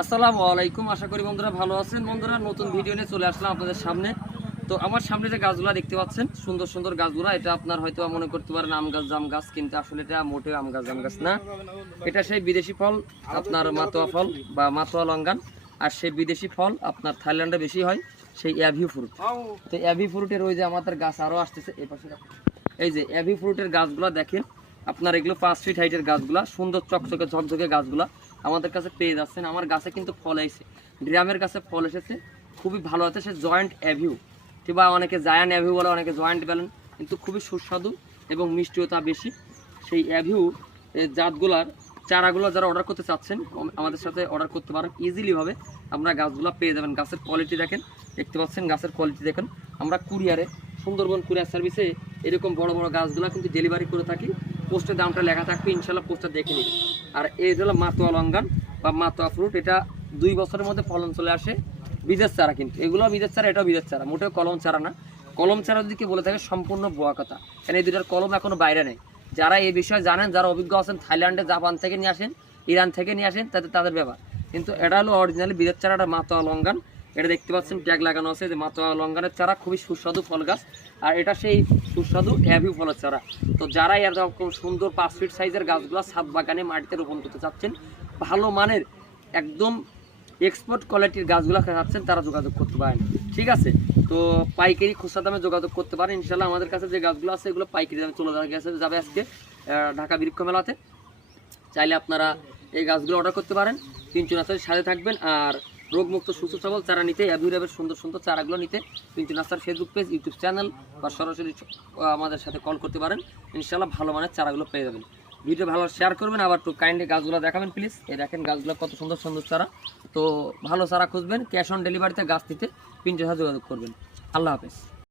আসসালামু আলাইকুম, আশা করি বন্ধুরা ভালো আছেন। বন্ধুরা নতুন ভিডিও নিয়ে চলে আসলাম আপনাদের সামনে। তো আমার সামনে যে গাছগুলো দেখতে পাচ্ছেন, সুন্দর সুন্দর গাছগুলো, এটা আপনার হয়তো মনে করতে পারেন আম গাছ জাম গাছ, কিন্তু আসলে এটা মোটেও আম গাছ জাম গাছ না। এটা সেই বিদেশি ফল আপনার মাতোয়া ফল বা মাতোয়া লঙ্গান। আর সেই বিদেশি ফল আপনার থাইল্যান্ডে বেশি হয়, সেই অ্যাভি ফ্রুট। তো অ্যাভি ফ্রুটের ওই যে আমাদের গাছ আরও আসতেছে এই পাশে, এই যে অ্যাভি ফ্রুটের গাছগুলো দেখেন আপনার, এগুলো 5 ফিট হাইটের গাছগুলা, সুন্দর চকচকে ঝকঝকে গাছগুলা আমাদের কাছে পেয়ে যাচ্ছেন। আমার গাছে কিন্তু ফল এসেছে, ড্রামের গাছে ফল এসেছে, খুবই ভালো আছে। সে জয়েন্ট অ্যাভিউ কিংবা অনেকে জায়ান অ্যাভিউ বলে, অনেকে জয়েন্ট বলেন, কিন্তু খুবই সুস্বাদু এবং মিষ্টিওতা বেশি। সেই অ্যাভিউ জাতগুলার চারাগুলো যারা অর্ডার করতে চাচ্ছেন আমাদের সাথে অর্ডার করতে পারেন ইজিলিভাবে। আপনারা গাছগুলো পেয়ে যাবেন। গাছের কোয়ালিটি দেখেন, দেখতে পাচ্ছেন গাছের কোয়ালিটি দেখেন। আমরা কুরিয়ারে, সুন্দরবন কুরিয়ার সার্ভিসে এরকম বড় বড় গাছগুলো কিন্তু ডেলিভারি করে থাকি। পোস্টের দামটা লেখা থাকবে, ইনশাল্লাহ পোস্টটা দেখে নিন। আর এই হলো মাতোয়া লঙ্গান বা মাতোয়া ফ্রুট, এটা 2 বছরের মধ্যে ফলন চলে আসে। বীজের চারা, কিন্তু এগুলো বীজের চারা, এটাও বীজের চারা, মোটেও কলম চারা না। কলম চারা যদি কেউ বলে থাকে সম্পূর্ণ বোয়া কথা, কারণ এই দুটার কলম এখনো বাইরে নেই। যারা এই বিষয়ে জানেন, যারা অভিজ্ঞ আছেন, থাইল্যান্ডে জাপান থেকে নিয়ে আসেন, ইরান থেকে নিয়ে আসেন, তাদের ব্যাপার। কিন্তু এটা হলো অরিজিনালি বীজের চারাটা মাতোয়া লঙ্গান। এটা দেখতে পাচ্ছেন ট্যাগ লাগানো আছে যে মাতোয়া লঙ্গানের চারা, খুবই সুস্বাদু ফল গাছ। আর এটা সেই সুস্বাদু অ্যাভিউ ফলের চারা। তো যারা এরকম সুন্দর 5 ফিট সাইজের গাছগুলো ছাদ বাগানে মাটিতে রোপণ করতে চাচ্ছেন, ভালো মানের একদম এক্সপোর্ট কোয়ালিটির গাছগুলো চাচ্ছেন, তারা যোগাযোগ করতে পারেন। ঠিক আছে, তো পাইকারি খুচরা দামে যোগাযোগ করতে পারেন। ইনশাল্লাহ আমাদের কাছে যে গাছগুলো আছে এগুলো পাইকারি দামে চলে যাবে আজকে ঢাকা বৃক্ষ মেলাতে। চাইলে আপনারা এই গাছগুলো অর্ডার করতে পারেন। 3 নার্সারির সাথে থাকবেন। আর রোগমুক্ত সুস্থ সবল চারা নিতে, অ্যাভিউরেবের সুন্দর সুন্দর চারাগুলো নিতে 3 নার্সার ফেসবুক পেজ, ইউটিউব চ্যানেল বা সরাসরি আমাদের সাথে কল করতে পারেন। ইনশাল্লাহ ভালো মানের চারাগুলো পেয়ে যাবেন। ভিডিও ভালো শেয়ার করবেন, আবার একটু কাইন্ডলি গাছগুলো দেখাবেন প্লিজ। এই দেখেন গাছগুলো কত সুন্দর সুন্দর চারা। তো ভালো চারা খুঁজবেন, ক্যাশ অন ডেলিভারিতে গাছ নিতে 3 যোগাযোগ করবেন। আল্লাহ হাফেজ।